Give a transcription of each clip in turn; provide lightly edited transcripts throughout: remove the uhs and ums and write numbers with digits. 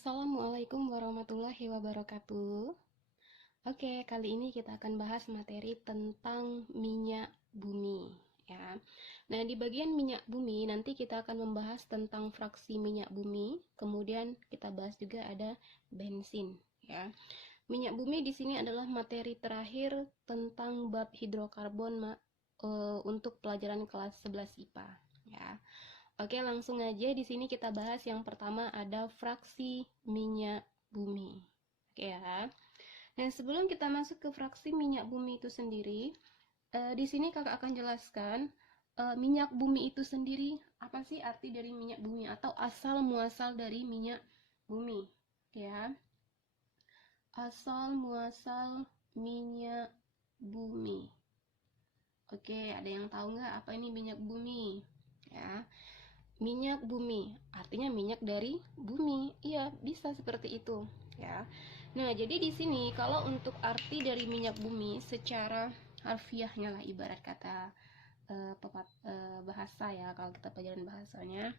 Assalamualaikum warahmatullahi wabarakatuh. Oke, kali ini kita akan bahas materi tentang minyak bumi, ya. Nah, di bagian minyak bumi nanti kita akan membahas tentang fraksi minyak bumi, kemudian kita bahas juga ada bensin, ya. Minyak bumi di sini adalah materi terakhir tentang bab hidrokarbon untuk pelajaran kelas 11 IPA, ya. Oke, langsung aja di sini kita bahas yang pertama ada fraksi minyak bumi. Oke ya. Nah, sebelum kita masuk ke fraksi minyak bumi itu sendiri, di sini kakak akan jelaskan minyak bumi itu sendiri apa sih arti dari minyak bumi atau asal muasal dari minyak bumi. Oke ya. Asal muasal minyak bumi. Oke, ada yang tahu nggak apa ini minyak bumi? Ya. Minyak bumi, artinya minyak dari bumi. Iya, bisa seperti itu, ya. Nah, jadi di sini kalau untuk arti dari minyak bumi secara harfiahnya lah, ibarat kata bahasa ya, kalau kita pelajaran bahasanya,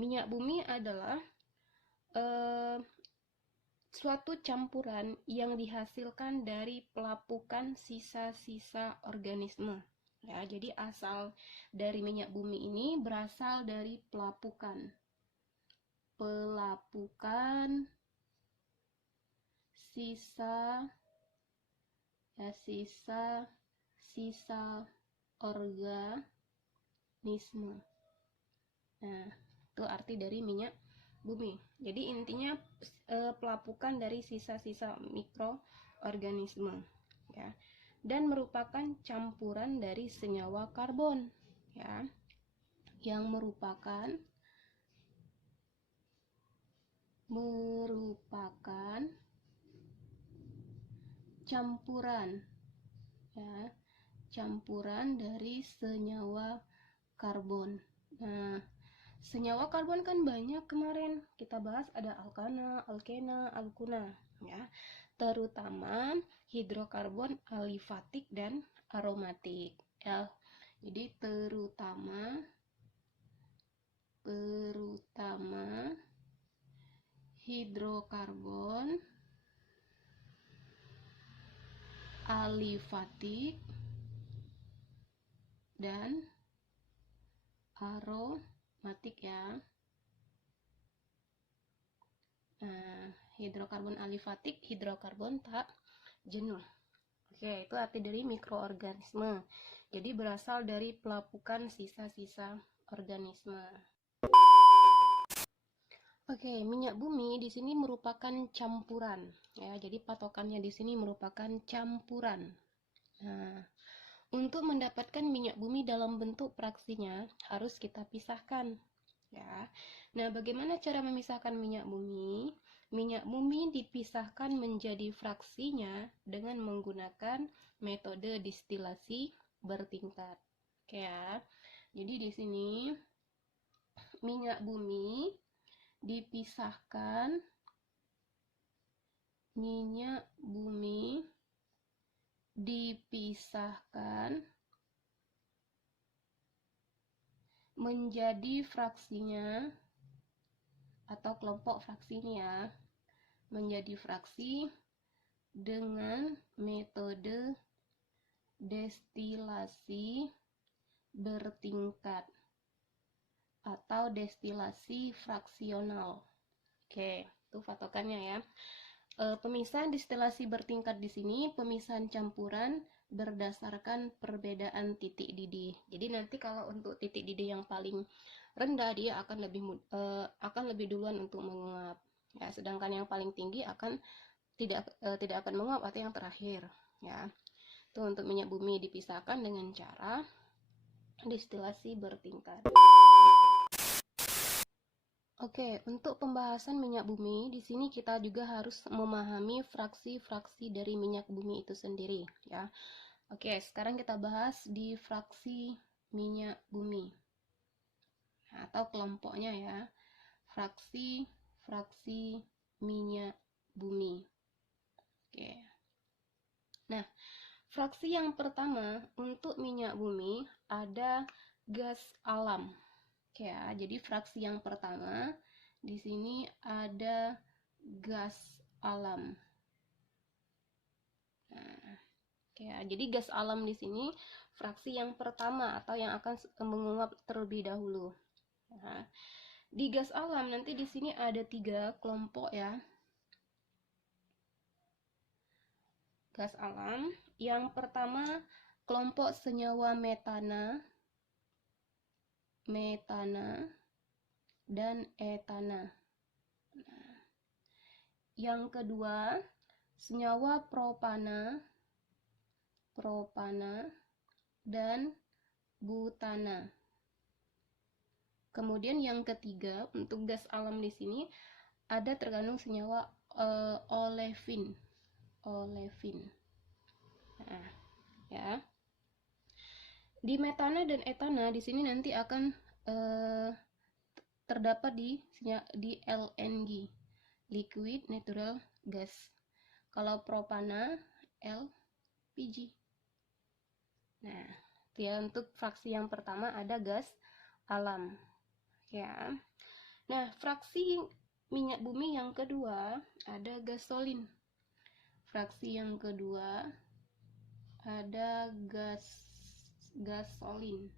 minyak bumi adalah suatu campuran yang dihasilkan dari pelapukan sisa-sisa organisme. Ya, jadi asal dari minyak bumi ini berasal dari pelapukan sisa organisme. Nah, itu arti dari minyak bumi. Jadi intinya pelapukan dari sisa-sisa mikroorganisme, ya. Dan merupakan campuran dari senyawa karbon, ya, yang merupakan campuran, ya, campuran dari senyawa karbon. Nah, senyawa karbon kan banyak, kemarin kita bahas ada alkana, alkena, alkuna, ya. Terutama hidrokarbon alifatik dan aromatik, ya. Jadi terutama hidrokarbon alifatik dan aromatik, ya. Nah, hidrokarbon alifatik, hidrokarbon tak jenuh. Oke, itu arti dari mikroorganisme. Jadi berasal dari pelapukan sisa-sisa organisme. Oke, minyak bumi di sini merupakan campuran, ya. Jadi patokannya di sini merupakan campuran. Nah, untuk mendapatkan minyak bumi dalam bentuk fraksinya harus kita pisahkan, ya. Nah, bagaimana cara memisahkan minyak bumi? Minyak bumi dipisahkan menjadi fraksinya dengan menggunakan metode distilasi bertingkat. Oke ya. Jadi di sini minyak bumi dipisahkan menjadi fraksinya atau kelompok fraksinya, menjadi fraksi dengan metode destilasi bertingkat atau destilasi fraksional. Oke, itu patokannya ya. Pemisahan distilasi bertingkat di sini pemisahan campuran berdasarkan perbedaan titik didih. Jadi nanti kalau untuk titik didih yang paling rendah dia akan lebih duluan untuk menguap. Ya, sedangkan yang paling tinggi akan tidak akan menguap atau yang terakhir, ya. Itu untuk minyak bumi dipisahkan dengan cara distilasi bertingkat. Oke, untuk pembahasan minyak bumi, di sini kita juga harus memahami fraksi-fraksi dari minyak bumi itu sendiri, ya. Oke, sekarang kita bahas di fraksi minyak bumi, atau kelompoknya, ya. Fraksi minyak bumi. Oke. Nah, fraksi yang pertama untuk minyak bumi ada gas alam. Oke ya, jadi fraksi yang pertama di sini ada gas alam. Nah, ya, jadi gas alam di sini fraksi yang pertama atau yang akan menguap terlebih dahulu. Nah, di gas alam nanti di sini ada 3 kelompok ya. Gas alam yang pertama kelompok senyawa metana, dan etana. Nah, yang kedua senyawa propana, dan butana. Kemudian yang ketiga untuk gas alam di sini ada terkandung senyawa olefin. Nah, ya. Di metana dan etana di sini nanti akan terdapat di LNG, liquid natural gas. Kalau propana LPG. Nah, ya untuk fraksi yang pertama ada gas alam. Ya. Nah, fraksi minyak bumi yang kedua ada gasolin. Fraksi yang kedua ada gasolin.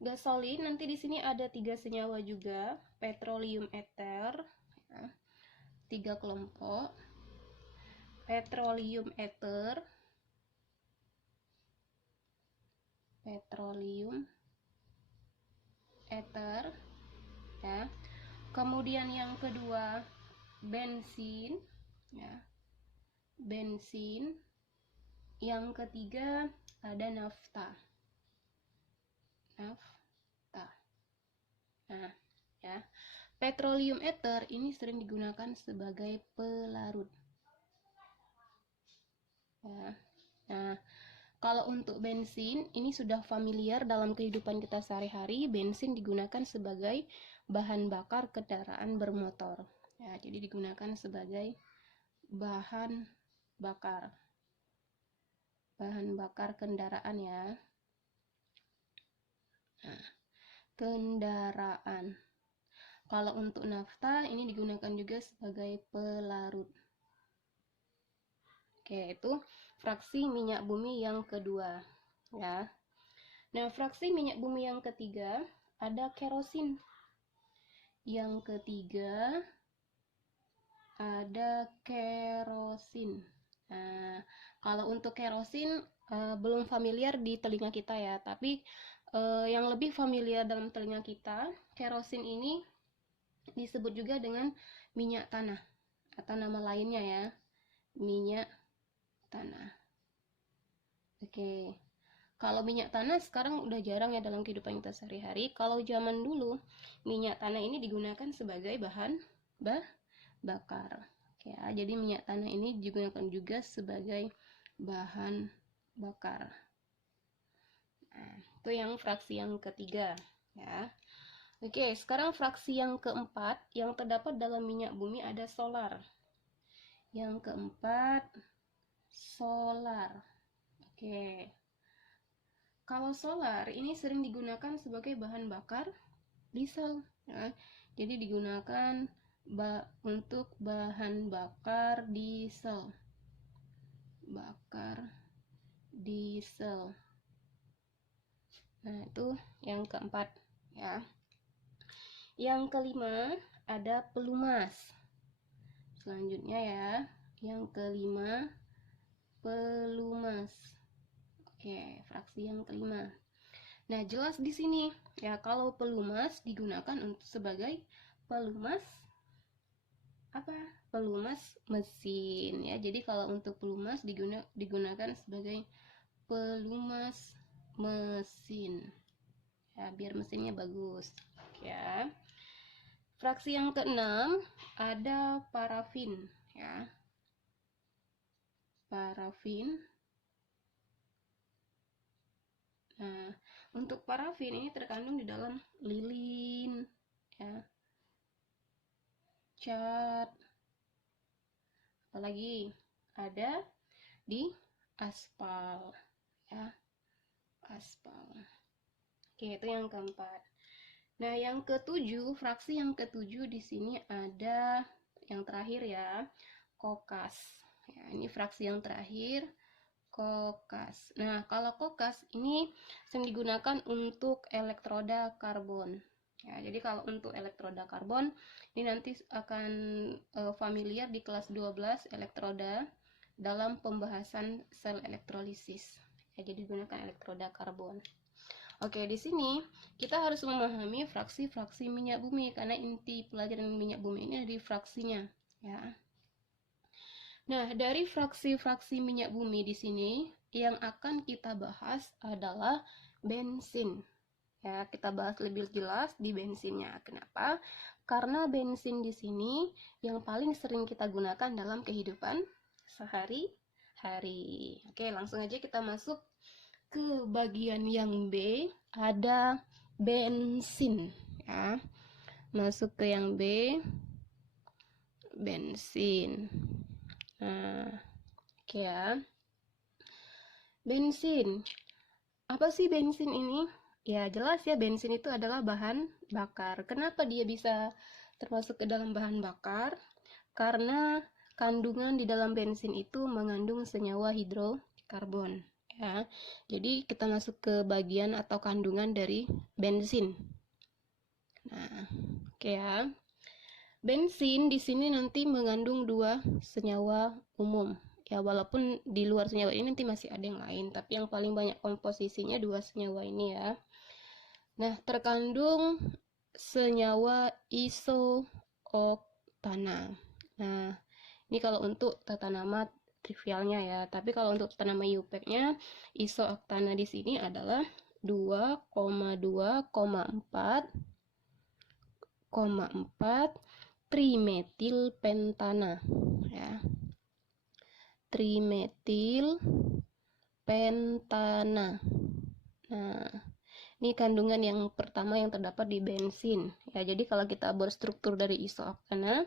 Gasolin nanti di sini ada 3 senyawa juga, petroleum ether, ya, 3 kelompok, petroleum ether, ya. Kemudian yang kedua bensin, ya, yang ketiga ada nafta. Nah, ya, petroleum ether ini sering digunakan sebagai pelarut. Ya. Nah, kalau untuk bensin ini sudah familiar dalam kehidupan kita sehari-hari. Bensin digunakan sebagai bahan bakar kendaraan bermotor. Ya, jadi digunakan sebagai bahan bakar kendaraan ya. Nah, kendaraan. Kalau untuk nafta ini digunakan juga sebagai pelarut. Oke, itu fraksi minyak bumi yang kedua ya. Nah, fraksi minyak bumi yang ketiga ada kerosin. Yang ketiga ada kerosin. Nah, kalau untuk kerosin belum familiar di telinga kita ya, tapi yang lebih familiar dalam telinga kita, kerosin ini disebut juga dengan minyak tanah atau nama lainnya ya, minyak tanah. Oke. Kalau minyak tanah sekarang udah jarang ya dalam kehidupan kita sehari-hari. Kalau zaman dulu, minyak tanah ini digunakan sebagai bahan bakar. Ya, jadi minyak tanah ini digunakan juga sebagai bahan bakar. Nah, itu yang fraksi yang ketiga ya. Oke, sekarang fraksi yang keempat yang terdapat dalam minyak bumi ada solar. Yang keempat, solar. Oke. Kalau solar ini sering digunakan sebagai bahan bakar diesel. Ya. Jadi digunakan untuk bahan bakar diesel. Nah, itu yang keempat ya. Yang kelima ada pelumas. Selanjutnya ya, yang kelima pelumas. Oke, fraksi yang kelima. Nah, jelas di sini ya, kalau pelumas digunakan untuk sebagai pelumas apa? Pelumas mesin ya. Jadi kalau untuk pelumas digunakan sebagai pelumas mesin. Ya, biar mesinnya bagus. Ya. Fraksi yang keenam ada parafin ya. Parafin. Nah, untuk parafin ini terkandung di dalam lilin ya. Cat. Apalagi ada di aspal ya. Aspal. Oke, itu yang keempat. Nah, yang ketujuh, fraksi yang ketujuh di sini ada yang terakhir ya, kokas. Ya, ini fraksi yang terakhir, kokas. Nah, kalau kokas ini sering digunakan untuk elektroda karbon. Ya, jadi kalau untuk elektroda karbon ini nanti akan familiar di kelas 12 elektroda dalam pembahasan sel elektrolisis. Ya, jadi digunakan elektroda karbon. Oke, di sini kita harus memahami fraksi-fraksi minyak bumi karena inti pelajaran minyak bumi ini ada di fraksinya, ya. Nah, dari fraksi-fraksi minyak bumi di sini yang akan kita bahas adalah bensin. Ya, kita bahas lebih jelas di bensinnya. Kenapa? Karena bensin di sini yang paling sering kita gunakan dalam kehidupan sehari-hari. Oke, langsung aja kita masuk ke bagian yang B, ada bensin ya. Masuk ke yang B, bensin. Nah, oke ya. Bensin. Apa sih bensin ini? Ya, jelas ya, bensin itu adalah bahan bakar. Kenapa dia bisa termasuk ke dalam bahan bakar? Karena kandungan di dalam bensin itu mengandung senyawa hidrokarbon. Ya, jadi kita masuk ke bagian atau kandungan dari bensin. Nah, oke ya. Bensin di sini nanti mengandung dua senyawa umum. Ya, walaupun di luar senyawa ini nanti masih ada yang lain, tapi yang paling banyak komposisinya dua senyawa ini ya. Nah, terkandung senyawa isooktana. Nah, ini kalau untuk tata nama trivialnya ya, tapi kalau untuk tata nama IUPAC-nya, isooktana di sini adalah 2,4 trimetilpentana ya. Trimetilpentana. Nah, ini kandungan yang pertama yang terdapat di bensin. Ya, jadi kalau kita berstruktur dari isooktana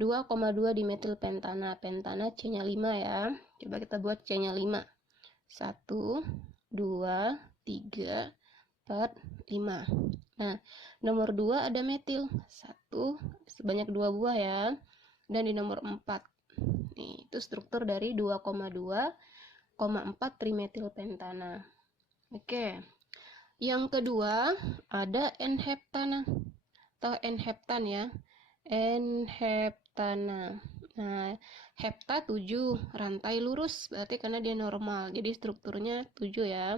2,2 dimetilpentana. Pentana C-nya 5 ya. Coba kita buat C-nya 5. 1, 2, 3, 4, 5. Nah, nomor 2 ada metil. 1, sebanyak 2 buah ya. Dan di nomor 4. Nih, itu struktur dari 2,4 trimetilpentana. Oke. Yang kedua ada N-heptana atau N-heptan ya. N-heptana. Nah, hepta 7, rantai lurus berarti karena dia normal. Jadi strukturnya 7 ya.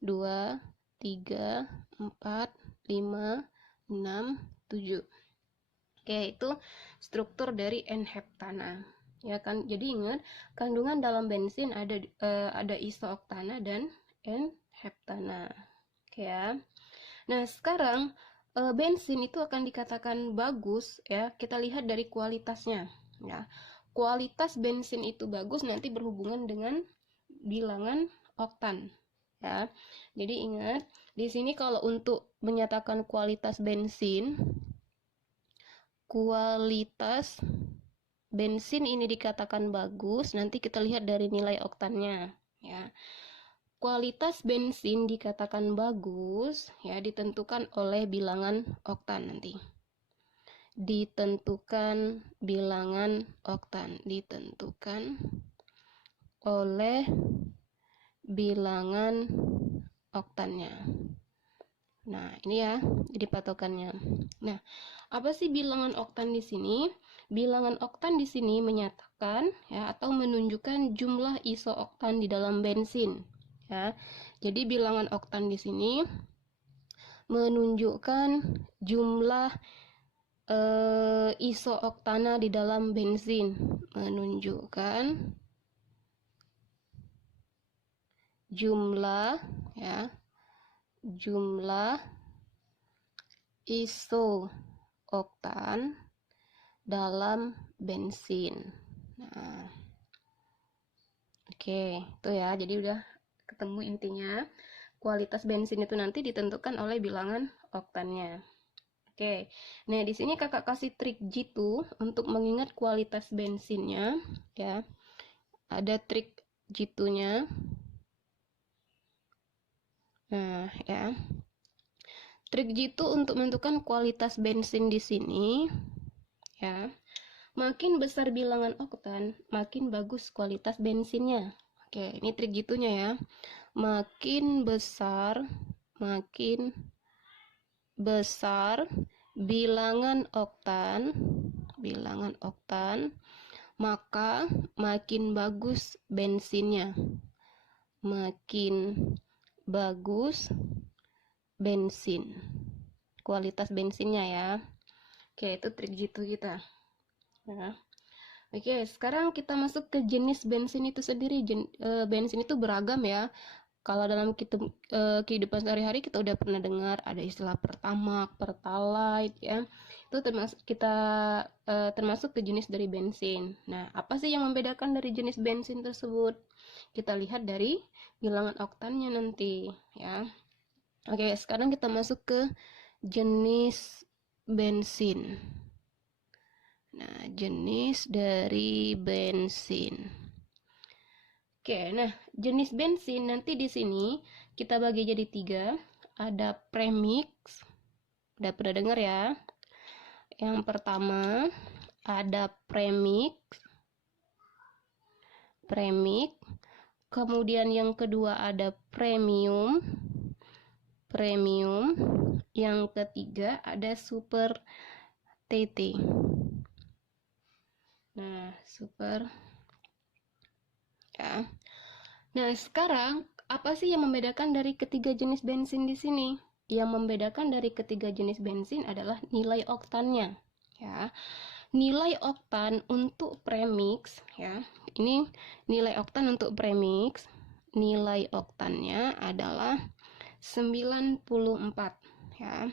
2, 3, 4, 5, 6, 7. Oke, itu struktur dari N-heptana. Ya kan? Jadi ingat, kandungan dalam bensin ada isooktana dan N-heptana. Oke ya. Nah, sekarang bensin itu akan dikatakan bagus ya, kita lihat dari kualitasnya ya. Kualitas bensin itu bagus nanti berhubungan dengan bilangan oktan ya. Jadi ingat, di sini kalau untuk menyatakan kualitas bensin ini dikatakan bagus, nanti kita lihat dari nilai oktannya ya. Kualitas bensin dikatakan bagus ya ditentukan oleh bilangan oktan nanti. Ditentukan bilangan oktan, ditentukan oleh bilangan oktannya. Nah, ini ya, jadi patokannya. Nah, apa sih bilangan oktan di sini? Bilangan oktan di sini menyatakan ya atau menunjukkan jumlah isooktan di dalam bensin. Ya, jadi bilangan oktan di sini menunjukkan jumlah isooktana di dalam bensin, menunjukkan jumlah ya, jumlah isooktan dalam bensin. Nah, oke, itu ya. Jadi udah ketemu intinya. Kualitas bensin itu nanti ditentukan oleh bilangan oktannya. Oke. Nah, di sini Kakak kasih trik jitu untuk mengingat kualitas bensinnya ya. Ada trik jitunya. Nah, ya. Trik jitu untuk menentukan kualitas bensin di sini, ya. Makin besar bilangan oktan, makin bagus kualitas bensinnya. Oke, ini trik jitunya ya. Makin besar bilangan oktan, maka makin bagus bensinnya. Makin bagus kualitas bensinnya ya. Oke, itu trik jitu kita ya. Oke, sekarang kita masuk ke jenis bensin itu sendiri. Bensin itu beragam ya. Kalau dalam kehidupan sehari-hari kita udah pernah dengar ada istilah Pertamax, Pertalite ya. Itu termasuk ke jenis dari bensin. Nah, apa sih yang membedakan dari jenis bensin tersebut? Kita lihat dari bilangan oktannya nanti ya. Oke, sekarang kita masuk ke jenis bensin. Nah, jenis dari bensin. Oke, nah jenis bensin nanti di sini kita bagi jadi 3. Ada premix, udah pernah dengar ya. Yang pertama ada premix. Kemudian yang kedua ada premium. Yang ketiga ada super TT. Nah, super ya. Nah, sekarang apa sih yang membedakan dari ketiga jenis bensin di sini? Yang membedakan dari ketiga jenis bensin adalah nilai oktannya ya. Nilai oktan untuk premix ya. Ini nilai oktan untuk premix. Nilai oktannya adalah 94 ya.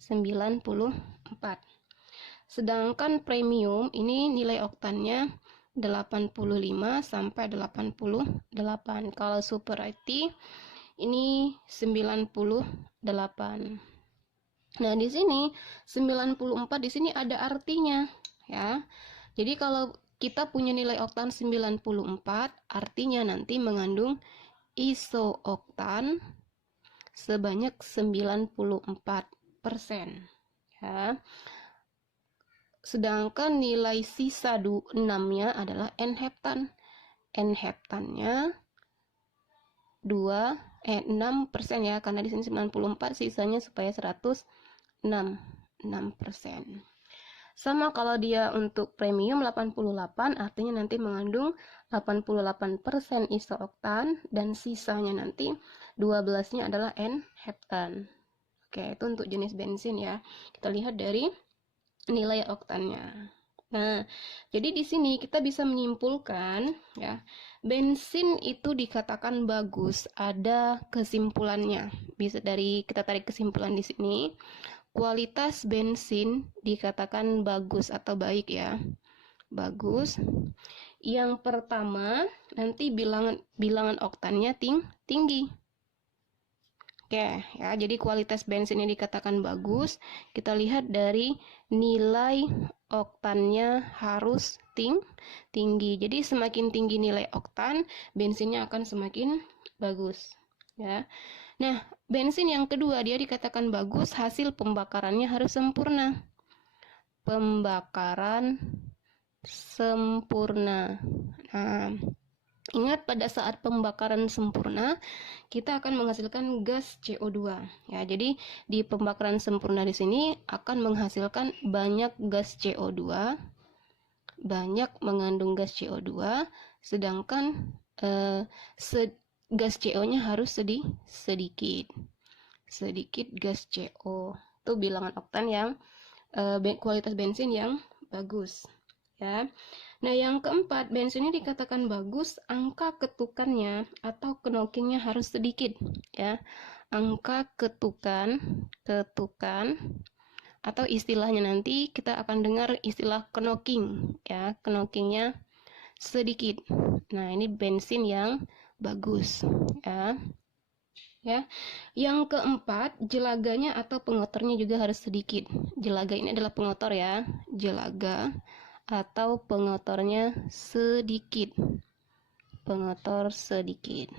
94. Sedangkan premium ini nilai oktannya 85 sampai 88. Kalau super IT ini 98. Nah, di sini 94 di sini ada artinya ya. Jadi kalau kita punya nilai oktan 94, artinya nanti mengandung isooktan sebanyak 94% ya. Sedangkan nilai sisa 6-nya adalah N-heptan. N-heptannya 6% ya, karena di sini 94, sisanya supaya 106%. Sama kalau dia untuk premium 88, artinya nanti mengandung 88% isooktan dan sisanya nanti 12-nya adalah N-heptan. Oke, itu untuk jenis bensin ya. Kita lihat dari nilai oktannya. Nah, jadi di sini kita bisa menyimpulkan ya, bensin itu dikatakan bagus, ada kesimpulannya. Bisa dari kita tarik kesimpulan di sini, kualitas bensin dikatakan bagus atau baik ya. Bagus. Yang pertama, nanti bilangan oktannya tinggi. Oke, ya, jadi kualitas bensin ini dikatakan bagus. Kita lihat dari nilai oktannya harus tinggi. Jadi semakin tinggi nilai oktan, bensinnya akan semakin bagus. Ya. Nah, bensin yang kedua dia dikatakan bagus, hasil pembakarannya harus sempurna. Pembakaran sempurna. Nah, ingat pada saat pembakaran sempurna kita akan menghasilkan gas CO2 ya. Jadi di pembakaran sempurna di sini akan menghasilkan banyak gas CO2, banyak mengandung gas CO2, sedangkan gas CO-nya harus sedikit gas CO. Itu bilangan oktan yang kualitas bensin yang bagus ya. Nah, yang keempat, bensin ini dikatakan bagus, angka ketukannya atau knockingnya harus sedikit ya. Angka ketukan atau istilahnya nanti kita akan dengar istilah knocking ya. Knockingnya sedikit. Nah, ini bensin yang bagus ya. Ya. Yang keempat, jelaganya atau pengotornya juga harus sedikit. Jelaga ini adalah pengotor ya. Jelaga atau pengotornya sedikit. Pengotor sedikit.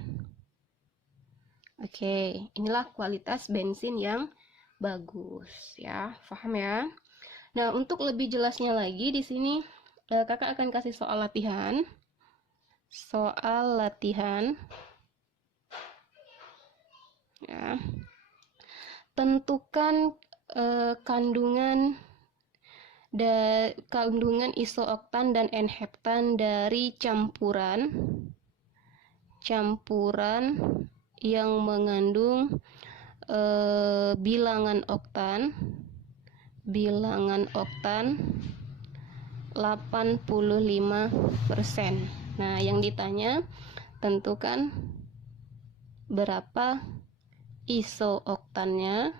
Oke, inilah kualitas bensin yang bagus ya, paham ya. Nah, untuk lebih jelasnya lagi di sini kakak akan kasih soal latihan. Ya. Tentukan kandungan isooktan dan N-heptan dari campuran yang mengandung bilangan oktan 85%. Nah, yang ditanya tentukan berapa isooktannya,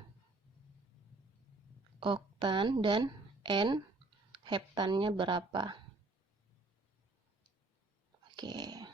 oktan, dan N heptannya berapa. Oke.